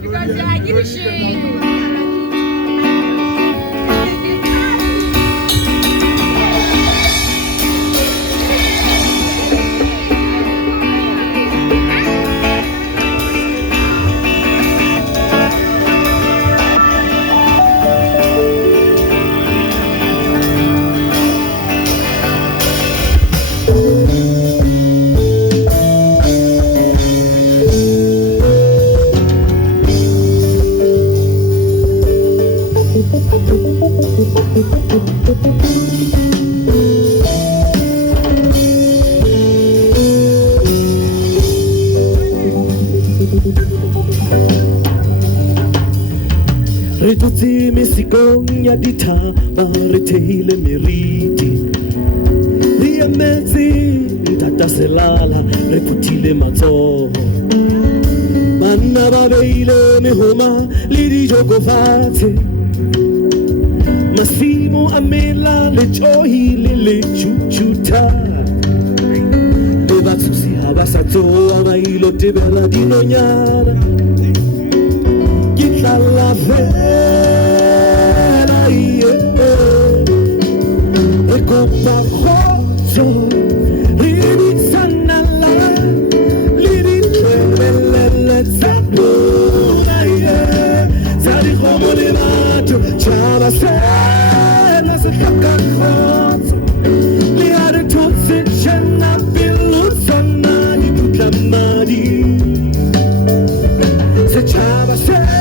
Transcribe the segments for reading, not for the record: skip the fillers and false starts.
Because I give a shit. Re dutse mesikong ya dithaba re thehile meriti, re emetse ntata selala re phuthile matsoho, banna ba beile mehoma le dijoko fatshe, masimo a mela le tjohi le letjutjuta, le batshosi ha ba sa tsoha ba ilo tebela dinonyana. La vera e copa khotso ri sanala li trelele zabuna zari khomo le batho chaba sena se hlaka khotso li are totse chena bilu sona di tutlamadi se chaba sena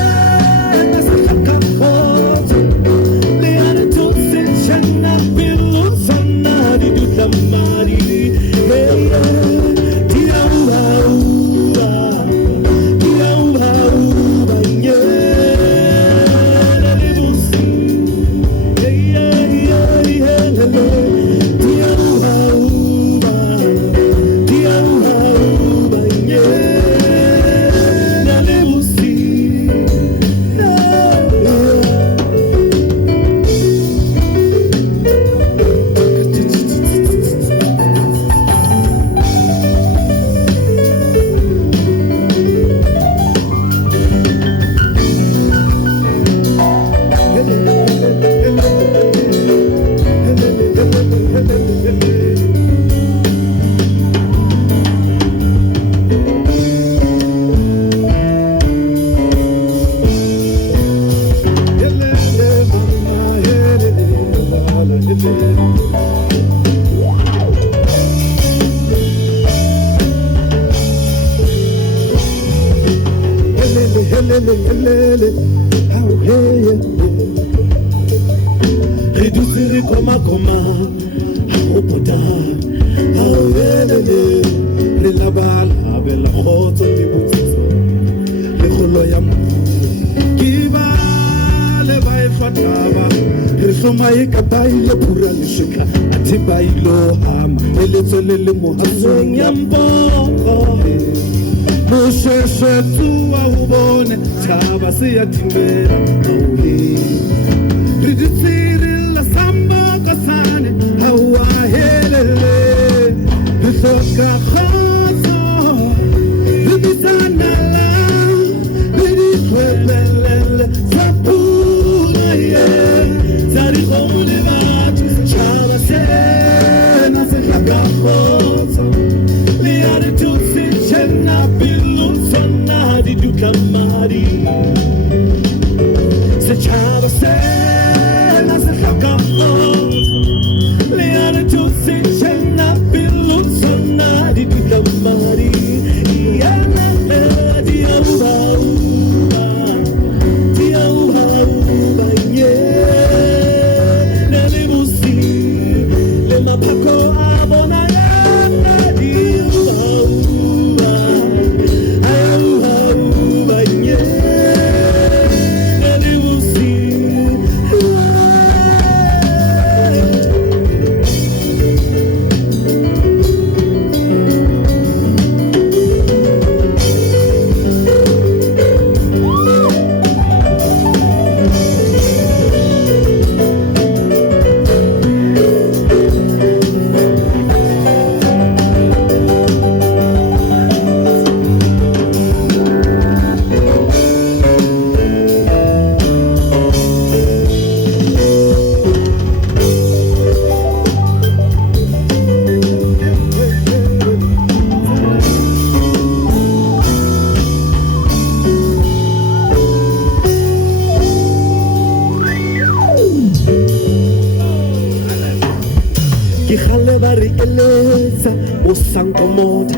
eletsa o sankomoda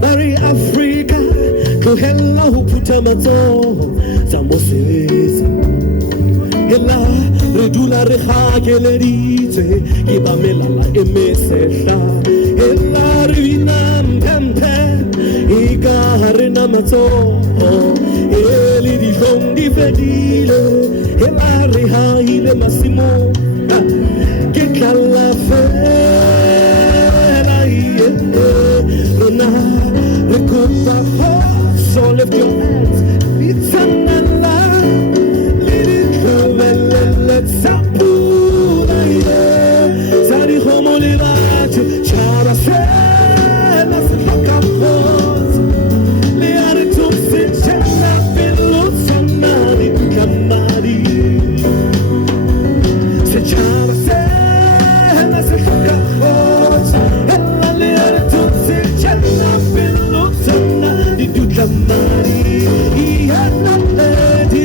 Mari Africa tlohella ho phutha matsoho tsa mosebetsi Hela re dula re kgakeleditse ke ba melala e mesehla Hela re bina mpempe e ka re na matsoho Eli dijong di fedile Hela re haile masimo Ke tlala fela Rona re kopa so lift your hands Itsanala Sapula Sari hlomoleng Chara sena se hloka kgotso Le a re thusitse na pelo tsona di kamadi Setjhaba sena se hloka kgotso Hela le a re thusitse na pelo tsona di kamadi Ihana le di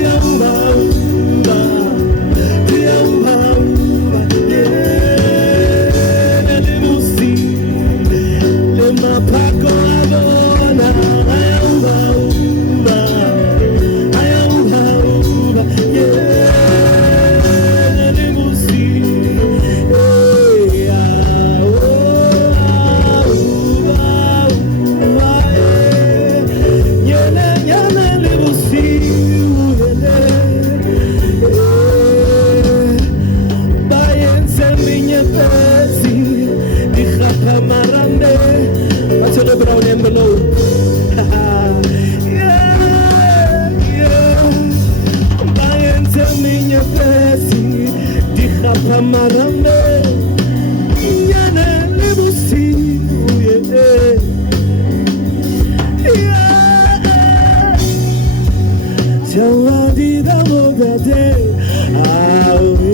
Tell